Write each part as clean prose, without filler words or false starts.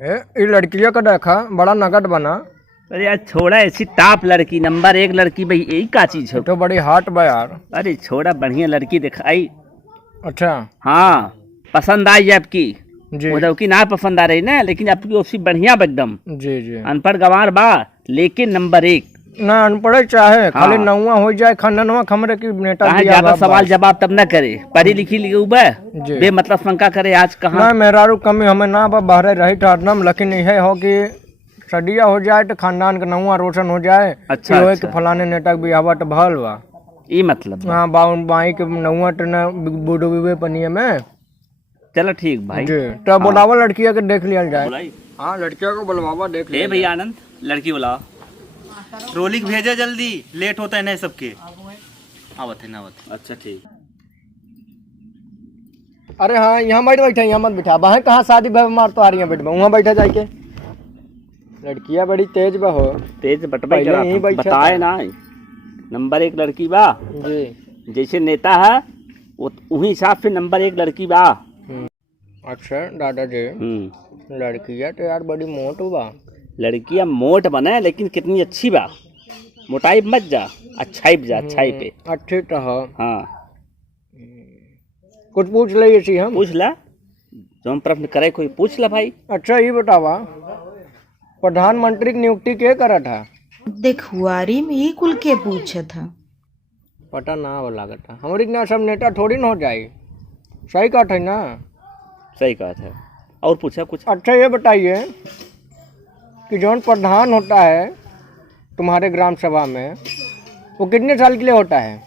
ये लड़कियों का देखा बड़ा नगद बना। अरे यार छोड़ा, ऐसी टॉप लड़की, नंबर 1 लड़की भाई, यही का चीज है। तो बड़ी हॉट बा यार। अरे छोड़ा, बढ़िया लड़की दिखाई। अच्छा हाँ, पसंद आई आपकी। जी मतलब की ना पसंद आ रही ना, लेकिन आपकी उसकी बढ़िया बा एकदम। जी जी। अनपढ़ गंवार बा, लेकिन नंबर 1। ना अनपढ़ चाहे खाली हाँ। नौवा हो जाए खंडनवा खमरे की नेता कहाँ दिया ज्यादा बाप सवाल बाप। जवाब तब न करे, पढ़ी लिखी लिखी जी। बे मतलब शंका करे आज ना कहाँ। मेहरारू कमी हमें ना बा बहरे रही ठाटनम, लेकिन यह हो कि सदिया हो जाए तो खानदान का नौवा रोशन हो जाए। अच्छा, कि होए अच्छा। कि फलाने नेता के बियाह तो भल बा। ये मतलब बा। हाँ बाई के नौवा तो न बूढ़ो बीबे पनिए में। चलो ठीक भाई। जी तो बुलावा लड़किया के देख लिया जाए। बुलाई। हाँ लड़कियों को बुलवावा देख लिया ए भैया आनंद, लड़की बुलाओ। रोलिक भेजा जल्दी, लेट होता है ना सबके। आवत है ना आवत। अच्छा ठीक। अरे हाँ यहाँ बैठ बैठा, यहाँ मत बैठा बाहर। कहाँ शादी भाई मार तो आ रही है, बैठ वहाँ बैठा जाके। लड़कियाँ बड़ी तेज बा हो। तेज बटवाई पहले करा यहीं था, बैठा बताए था। ना। नंबर 1 लड़की बा, जी जैसे नेता है वो उही हिसाब से नंबर 1 लड़की बा। अच्छा दादाजी, लड़कियाँ तो यार बड़ी मोट बा। लड़कियां मोट बने, लेकिन कितनी अच्छी बा। मोटाई मत जा, अच्छाई पे जा, अच्छाई पे। अच्छी तो हो। हाँ कुछ पूछ ले इसी हम। पूछ ला, जो हम प्रश्न करे कोई पूछ ला भाई। अच्छा ये बतावा, प्रधानमंत्री की नियुक्ति के करा था? देखुआरी में ही कुल के पूछा था। पता ना हो लागत था हमारी ना, सब नेता थोड़ी ना हो जाए। सही कहा था ना? सही कहा था। और पूछा कुछ। अच्छा ये बताइए कि जौन प्रधान होता है तुम्हारे ग्राम सभा में, वो कितने साल के लिए होता है?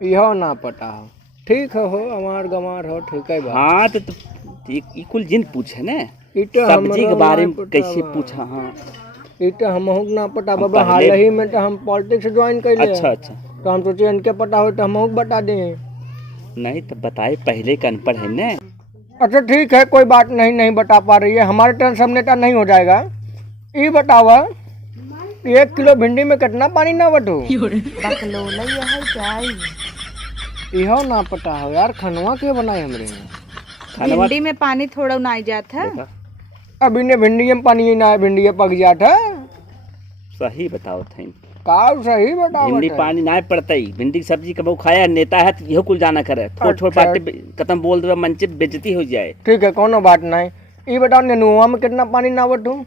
यह ना पता हो। ठीक है हो, अमार गमार हो, ठीक है बात। हाँ तो ये कुल जिन पूछे ना, ई तो सब्जी के हमरो बारे ना में पता कैसे बा। पूछा। हाँ ई तो हमहू के ना पता हम बाबा। हाल पहले- ही में तो हम पॉलिटिक्स ज्वाइन कर लिए। अच्छा अच्छा। तो हम सोचे इनके पता हो तो हमहू बता दें। नहीं तो बताए, पहले का अनपढ़ है ना। अच्छा ठीक है, कोई बात नहीं, नहीं बता पा रही है। हमारे टर्न सब नेता नहीं हो जाएगा। ये बतावा 1 किलो भिंडी में कितना पानी ना बटू? बकलोला यह है क्या है? इहो ना पता हो यार। खनवा के बनाए हमरे में? खानवा भिंडी में पानी थोड़ा उनाई जाता है। देखा? अभी ने भिंडी में पानी ना है, भिंडी पक जाता है। सही बताओ थे। काल सही बताओ। भिंडी पानी ना पड़ता ही। भिंडी की सब्जी कबो खाया, नेता है तो यह कुल जाना करे। थोड़ थोड़ अच्छा। बातें खत्म बोल दे, मंच पे बेइज्जती हो जाए। ठीक है, कोनो बात नहीं। ये बताओ नेनुआ में कितना पानी ना बटू?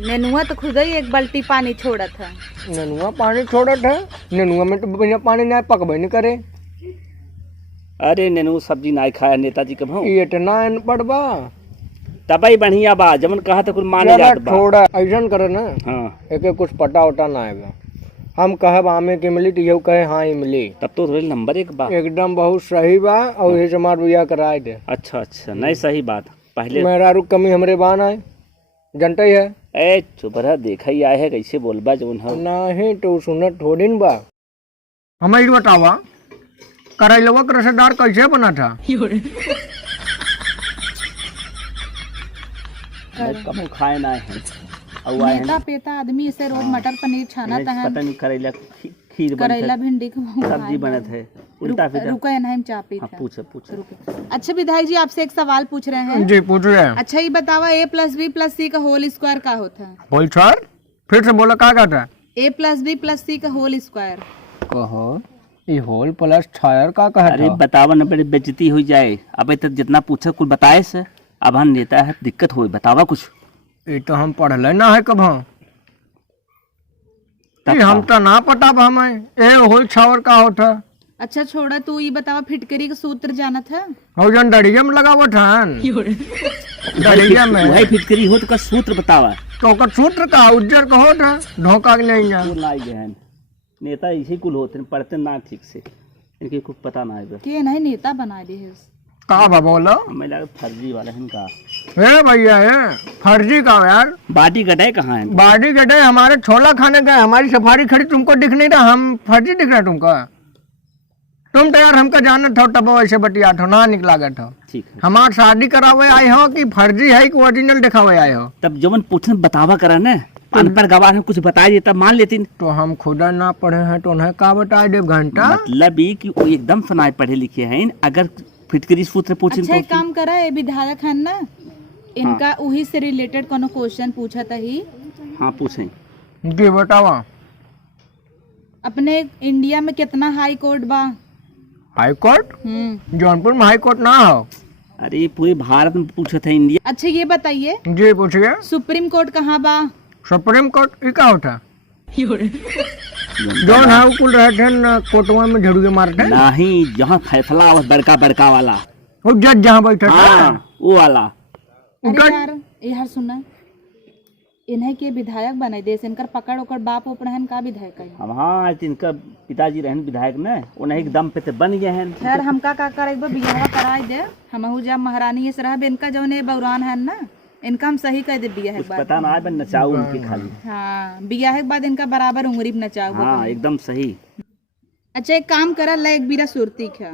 नेनुआ तो खुद ही 1 बाल्टी पानी छोड़ा था। नेनुआ पानी छोड़त है? नेनुआ में तो बिना पानी ना पकबे नहीं करे। अरे नेनू सब्जी ना खाया नेताजी कबो, ये इतना अनपढ़ बा। तबई बढ़िया बा, जमन कहा तो कुल माने चला जात बा। थोड़ा ऐसा करे ना, हाँ एक कुछ पता उता ना है। हम कहे आमे के मिली तो यू कहे हाँ ही मिली। तब तो रोल नंबर 1 बा। एकदम बहुत सही बा। और ये समार बिया कराए दे। अच्छा अच्छा, नहीं सही बात। पहले मेहरारू कमी हमरे बान है, जनता ही है। ए चुप रह, देखा ही आए है कैसे बोलबा जोन है। नहीं तो सुनत थोड़ी न बा। हमें ये बतावा, करैलवा का रसदार कैसे बना था? कबो खाए ना है। और आए नेता पेता आदमी इसे रोज मटर पनीर छाना हैं, था। पता नहीं करेला खीर बनत करेला है, भिंडी का सब्जी बनत है, उल्टा सीधा। रुका है हम चा पी हाँ था। पूछ पूछ। अच्छा विधायक जी, आपसे एक सवाल पूछ रहे हैं। जी पूछ रहे हैं। अच्छा ये बतावा, a+b+c का होल स्क्वायर का होता है? बोल सर, फिर से बोला क्या कहता है? a+b+c का होल स्क्वायर। कहो ये होल प्लस छायर का कहा अरे बतावा न, बड़ी बेइज्जती हो जाए। अब तक जितना पूछा कुल बताए से। अब हम नेता है, दिक्कत हो, बतावा कुछ। ये तो हम पढ़ले ना है कब। तब हम तो ना पता बा हमें ए होल छावर का होता। अच्छा छोड़ा, तू ये बतावा फिटकरी का सूत्र जाना था? हो जन दड़िया में लगा ठन दड़िया में वही फिटकरी हो तो का सूत्र बतावा। तो ओकर सूत्र का उज्जर का होता, धोखा के नहीं जा। लाई गहन नेता इसी कुल होते हैं, पढ़ते ना ठीक से, इनके कुछ पता ना है। के नहीं नेता बना दे है। का बा बोलो? हमें लगा फर्जी वाला है इनका। ए भैया ये फर्जी का यार। बाटी गटाए कहाँ है? बाडी गड्ढे हमारे छोला खाने का है, हमारी सफारी खड़ी तुमको दिख नहीं रहा? हम फर्जी दिख रहा तुमको? तुम तो यार हमको जानत हो, तब ऐसे बतिया हो ना निकला गए हो। ठीक है, हमार शादी करावे आए हो कि फर्जी है कि ओरिजिनल दिखावे आए हो? तब जवन पूछने बतावा करा ना, अनपढ़ गवार हम कुछ बताए देता मान लेती। तो हम खुद ना पढ़े हैं तो उन्हें का बताए देव घंटा? मतलब ये कि वो एकदम सुनाए पढ़े लिखे हैं। अगर फिटकरी सूत्र पूछिन अच्छा तो एक काम करा है विधायक है ना, इनका वही से रिलेटेड कोनो क्वेश्चन पूछा था ही। हाँ पूछें। जी बतावा। अपने इंडिया में कितना हाई कोर्ट बा? High court? जौनपुर में हाई कोर्ट ना हो। अरे पूरे भारत में पूछे थे इंडिया। अच्छा ये बताइए जी पूछिए। सुप्रीम कोर्ट कहाँ बा? सुप्रीम कोर्ट ई का होता? जौन है वो कुल रहे थे ना कोर्टवा में झड़ुए मारते। नहीं, जहाँ फैसला हुआ बड़का बड़का वाला, वो जज जहाँ बैठा था। हाँ वो वाला। अरे यार सुना, इन्हें के विधायक बनाई दे, इनकर पकड़ ओकर बाप ओपरहन का विधायक है। हम हाँ इनका पिताजी रहन विधायक न, उन्हीं के दम पे ते बन गए हैं। खैर हमका का करेगा बियाह कराई दे, हमहू जब महारानी ये रह इनका जौन बौरान है ना, इनका हम सही कह दे बियाह के कुछ बाद। पता ना है, नचाऊ उनकी खाली। हाँ बियाह के बाद इनका बराबर उंगली में नचाऊ। हाँ एकदम सही। अच्छा एक काम करा, ला एक बीरा सुरती खा।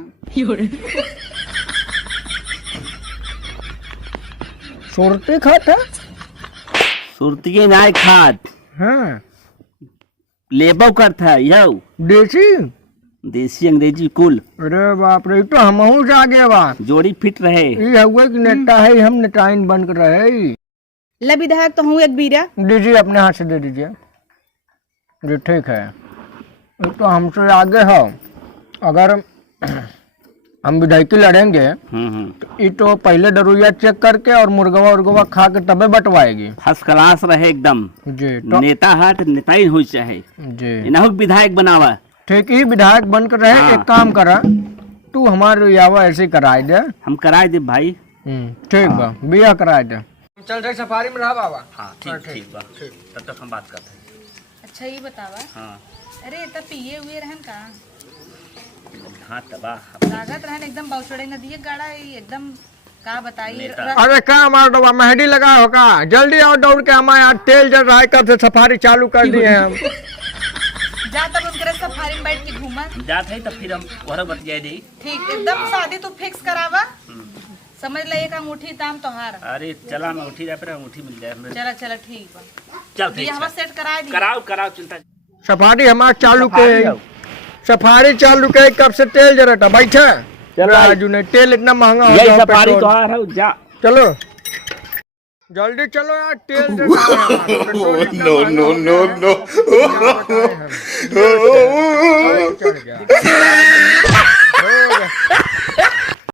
सुरती खाता? सुरती नाय खाद। हाँ लेबो करता है यो देसी। देसी अंग्रेजी कुल। अरे बाप रे, तो हमहू से आगे बा। जोड़ी फिट रहे। ये हुए कि नेता है, हम नेताइन बन कर रहे। ला विधायक तो हूँ एक बीरा। दीजिए अपने हाथ से दे दीजिए। जी ठीक है, ये तो हमसे आगे हो। अगर हम विधायकी लड़ेंगे तो ये तो पहले दरुया चेक करके और मुर्गवा उर्गवा खा के तबे बटवाएगी। फर्स्ट क्लास रहे एकदम। जी तो नेता है तो नेता ही हो चाहे, जी इन्हों विधायक बनावा। ठीक ही विधायक बन कर रहे। हाँ। एक काम करा, तू हमारे यावा ऐसे कराए दे। हम कराए दे भाई। ठीक बा, बिया कराए दे। चल रहे सफारी में रहा बाबा। हाँ ठीक बा, तब तक हम बात करते हैं। अच्छा ये बतावा, हाँ अरे तब पिए हुए रहन का हाँ तबाह लागत रहन एकदम बाउसड़े नदिए गाड़ा एकदम का बताइए। अरे क्या मार दो, मेहंदी लगा होगा। जल्दी आओ दौड़ के, हमारे यहाँ तेल जल रहा है, कब से सफारी चालू कर दिए हैं हम। जा तब उनके सफारी में बैठ के घूमा जाते हैं, तो फिर हम वह बतिया दी। ठीक एकदम शादी तू फिक्स करावा, समझ ले एक अंगूठी दाम तोहार। अरे चला मैं उठी जाए, अंगूठी मिल जाए। चला चला ठीक बा, चल ठीक ये सेट करा दी। कराओ कराओ चिंता। सफारी हमारा चालू के, सफारी चालू के, कब से तेल जरता बैठे। राजू ने तेल इतना महंगा हो गया। सफारी तो आ रहा जा, चलो जल्दी चलो यार, तेल no no no no no